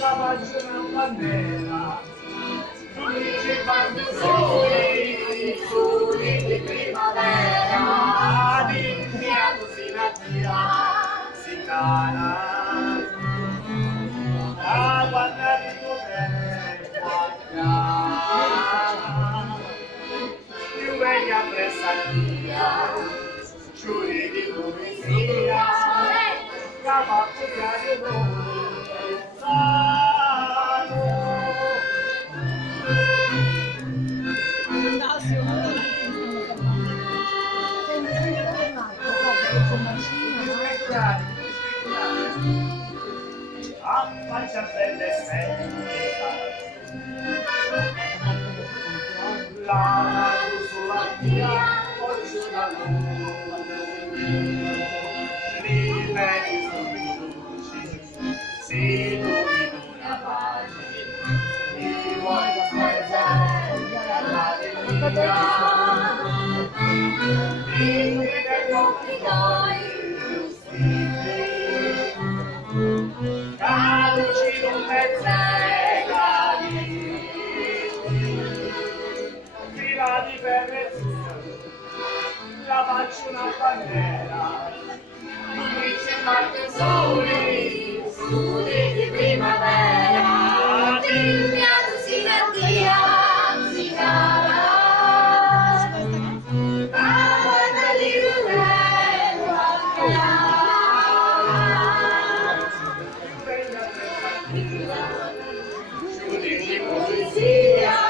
La faccio una bandera, tutti fanno soli di primavera, d'india così la tia si cala, a guardare il governo, più vecchia pressatia, giuri di poesia, cavallo che arrivo. Faccia belle la sulla via poi sulla luna liberi luci si illumina una pace ti voglio smezzare l'allegria dimmi che occhi tuoi caduci non mezzegati fila di perrezzina la faccio una bandera mi ci parte soli di primavera dimmi a Lucina Tia si cala a guarda di Giudici poesia